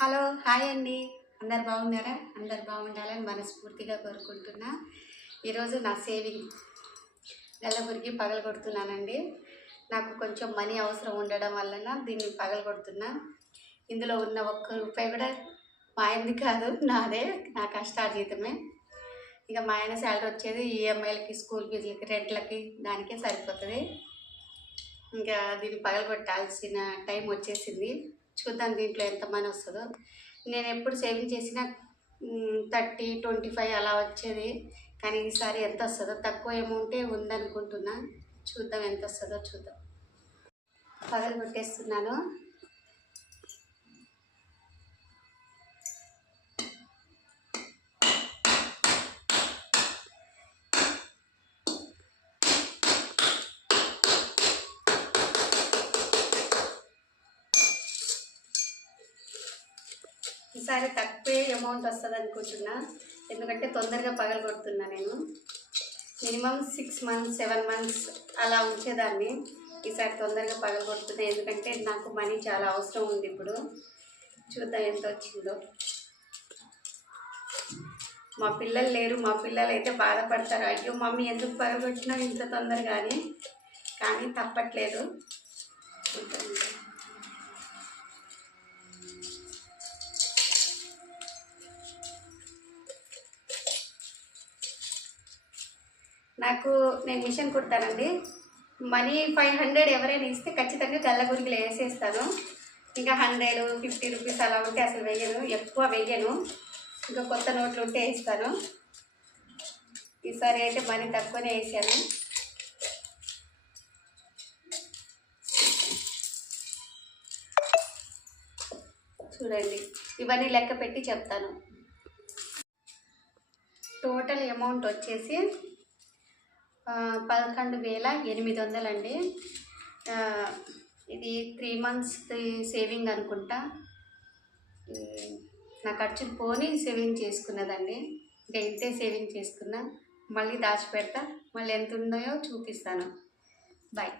Hello hi అండి. అందరు బాగున్నారా? అందరు బాగుండాలని మనస్ఫూర్తిగా కోరుకుంటున్నా. ఈరోజు నా సేవింగ్ గల్లబురికి పగలగొడుతున్నానండి. నాకు కొంచెం మనీ అవసరం ఉండడం వలన దీన్ని పగలగొడుతున్నా. ఇందులో ఉన్న ఒక్క రూపాయి కూడా మా ఆయనది కాదు, నాదే. నా కష్టార్జితమే. ఇక మా ఆయన శాలరీ వచ్చేది ఈఎంఐలకి, స్కూల్ ఫీజులకి, రెంట్లకి దానికే సరిపోతుంది. ఇంకా దీన్ని పగలగొట్టాల్సిన టైం వచ్చేసింది. చూద్దాం దీంట్లో ఎంత మనీ వస్తుందో. నేను ఎప్పుడు సేవింగ్ చేసినా 30-25 అలా వచ్చేది. కానీ ఈసారి ఎంత వస్తుందో, తక్కువ అమౌంటే ఉందనుకుంటున్నా. చూద్దాం ఎంత వస్తుందో చూద్దాం. పగలగొట్టేస్తున్నాను. ఈసారి తక్కువే అమౌంట్ వస్తుంది అనుకుంటున్నా. ఎందుకంటే తొందరగా పగలగొడుతున్నా. నేను మినిమం 6 months 7 months అలా ఉంచేదాన్ని. ఈసారి తొందరగా పగలగొడుతున్నా, ఎందుకంటే నాకు మనీ చాలా అవసరం ఉంది ఇప్పుడు. చూద్దాం ఎంత వచ్చిందో. మా పిల్లలు లేరు. మా పిల్లలు అయితే బాధపడతారు, అయ్యో మమ్మీ ఎందుకు పగలగొట్టినావు ఇంత తొందరగా అని. కానీ తప్పట్లేదు. నేను మిషన్ కుడతానండి. మనీ 500 ఎవరైనా ఇస్తే ఖచ్చితంగా గల్లగురికిలో వేసేస్తాను. ఇంకా 100-50 రూపీస్ అలా ఉంటే అసలు వెయ్యను, ఎక్కువ వెయ్యను. ఇంకా కొత్త నోట్లు ఉంటే వేస్తాను. ఈసారి అయితే మనీ తక్కువనే వేసాను. చూడండి, ఇవన్నీ లెక్క పెట్టి చెప్తాను. టోటల్ అమౌంట్ వచ్చేసి 11,800 అండి. ఇది 3 months సేవింగ్ అనుకుంటా. నా ఖర్చులు పోని సేవింగ్ చేసుకున్నదండి. ఇంకా ఇంతే సేవింగ్ చేసుకున్నా. మళ్ళీ దాచిపెడతా, మళ్ళీ ఎంత ఉన్నాయో చూపిస్తాను. బాయ్.